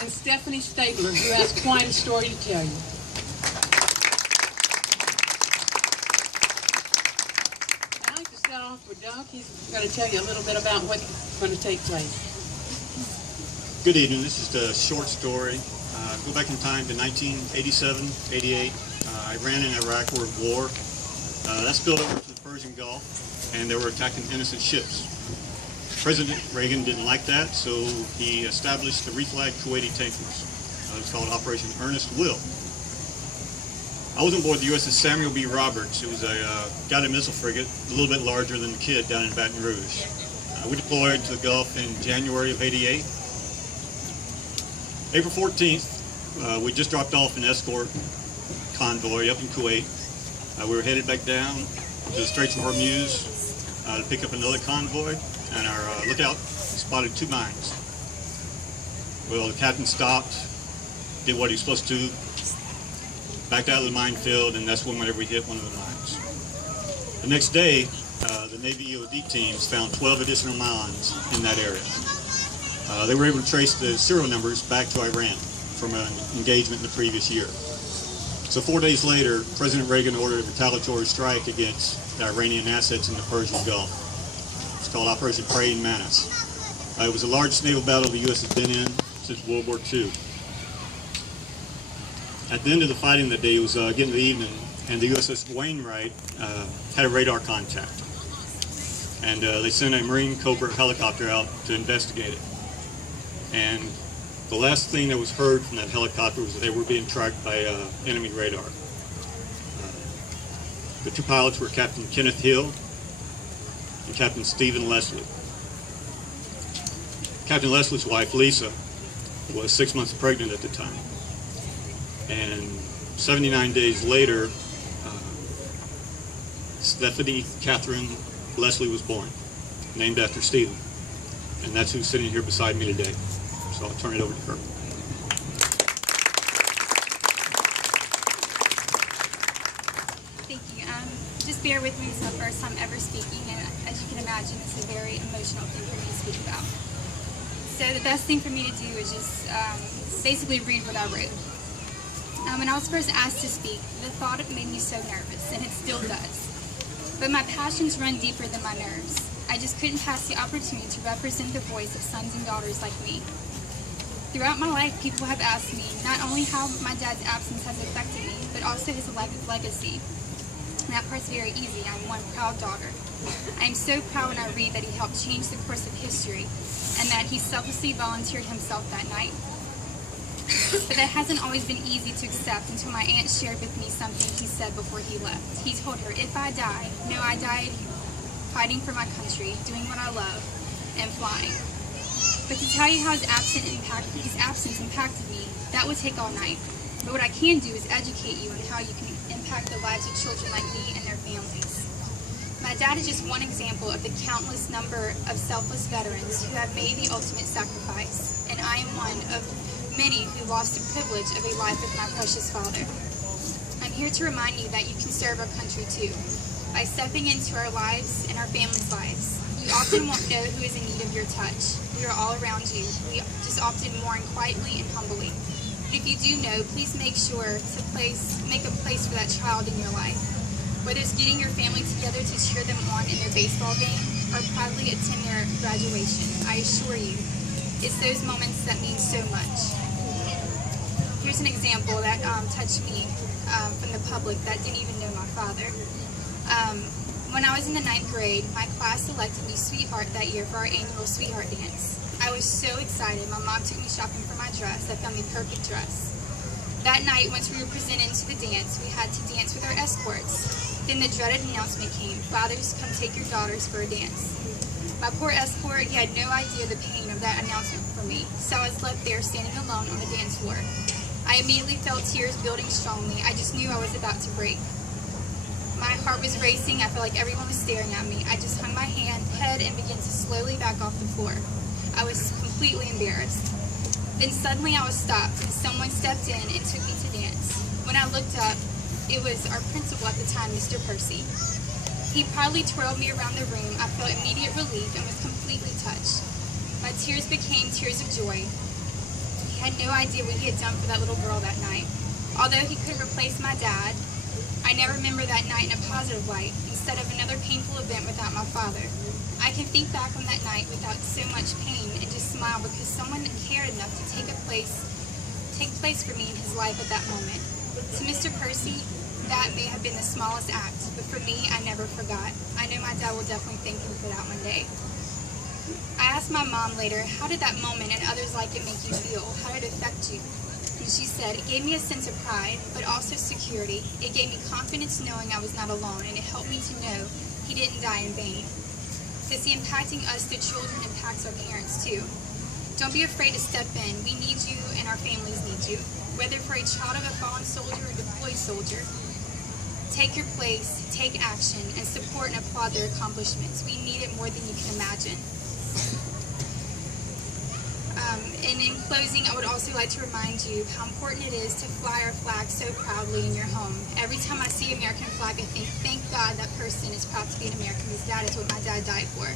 and Stephanie Stabler, who has quite a story to tell you. I'd like to start off with Doug. He's going to tell you a little bit about what's going to take place. Good evening. This is the short story. Go back in time to 1987, 88. Iran and Iraq were at war. That spilled over to the Persian Gulf, and they were attacking innocent ships. President Reagan didn't like that, so he established the reflagged Kuwaiti tankers. It's called Operation Earnest Will. I was on board the USS Samuel B. Roberts. It was a guided missile frigate, a little bit larger than the Kidd down in Baton Rouge. We deployed to the Gulf in January of '88. April 14th, we just dropped off an escort convoy up in Kuwait. We were headed back down to the Straits of Hormuz to pick up another convoy, and our lookout spotted 2 mines. Well, the captain stopped, did what he was supposed to, backed out of the minefield, and that's whenever we hit one of the mines. The next day, the Navy EOD teams found 12 additional mines in that area. They were able to trace the serial numbers back to Iran from an engagement in the previous year. So 4 days later, President Reagan ordered a retaliatory strike against the Iranian assets in the Persian Gulf. It's called Operation Praying Mantis. It was the largest naval battle the U.S. has been in since World War II. At the end of the fighting that day, it was getting to the evening, and the USS Wainwright had a radar contact. And they sent a Marine Cobra helicopter out to investigate it. And the last thing that was heard from that helicopter was that they were being tracked by enemy radar. The 2 pilots were Captain Kenneth Hill and Captain Stephen Leslie. Captain Leslie's wife, Lisa, was 6 months pregnant at the time. And 79 days later, Stephanie Catherine Leslie was born, named after Stephen. And that's who's sitting here beside me today. So I'll turn it over to her. Thank you. Just bear with me. It's my first time ever speaking, and as you can imagine, it's a very emotional thing for me to speak about. So the best thing for me to do is just basically read what I wrote. When I was first asked to speak, the thought made me so nervous, and it still does. But my passions run deeper than my nerves. I just couldn't pass the opportunity to represent the voice of sons and daughters like me. Throughout my life, people have asked me not only how my dad's absence has affected me, but also his legacy. And that part's very easy. I'm one proud daughter. I am so proud when I read that he helped change the course of history, and that he selflessly volunteered himself that night. But that hasn't always been easy to accept until my aunt shared with me something he said before he left. He told her, "If I die, know I died fighting for my country, doing what I love, and flying." But to tell you how his absence impacted me, that would take all night. But what I can do is educate you on how you can impact the lives of children like me and their families. My dad is just one example of the countless number of selfless veterans who have made the ultimate sacrifice, and I am one of many who lost the privilege of a life with my precious father. I'm here to remind you that you can serve our country too, by stepping into our lives and our families' lives. You often won't know who is in need of your touch. We are all around you. We just often mourn quietly and humbly. But if you do know, please make sure to make a place for that child in your life. Whether it's getting your family together to cheer them on in their baseball game or proudly attend their graduation, I assure you, it's those moments that mean so much. Here's an example that touched me from the public that didn't even know my father. When I was in the 9th grade, my class selected me Sweetheart that year for our annual Sweetheart Dance. I was so excited. My mom took me shopping for my dress. I found the perfect dress. That night, once we were presented to the dance, we had to dance with our escorts. Then the dreaded announcement came, "Fathers, come take your daughters for a dance." My poor escort, he had no idea the pain of that announcement for me, so I was left there standing alone on the dance floor. I immediately felt tears building strongly. I just knew I was about to break. My heart was racing. I felt like everyone was staring at me. I just hung my head and began to slowly back off the floor. I was completely embarrassed. Then suddenly I was stopped, and someone stepped in and took me to dance. When I looked up, it was our principal at the time, Mr. Percy. He proudly twirled me around the room. I felt immediate relief and was completely touched. My tears became tears of joy. He had no idea what he had done for that little girl that night. Although he couldn't replace my dad, I now remember that night in a positive light instead of another painful event without my father. I can think back on that night without so much pain and just smile because someone cared enough to take place for me in his life at that moment. To Mr. Percy, that may have been the smallest act, but for me, I never forgot. I know my dad will definitely thank him for that one day. I asked my mom later, how did that moment and others like it make you feel? How did it affect you? And she said, it gave me a sense of pride, but also security. It gave me confidence knowing I was not alone, and it helped me to know he didn't die in vain. To see impacting us, the children, impacts our parents too. Don't be afraid to step in. We need you and our families need you. Whether for a child of a fallen soldier or deployed soldier, take your place, take action, and support and applaud their accomplishments. We need it more than you can imagine. And in closing, I would also like to remind you how important it is to fly our flag so proudly in your home. Every time I see an American flag, I think, thank God that person is proud to be an American because that is what my dad died for.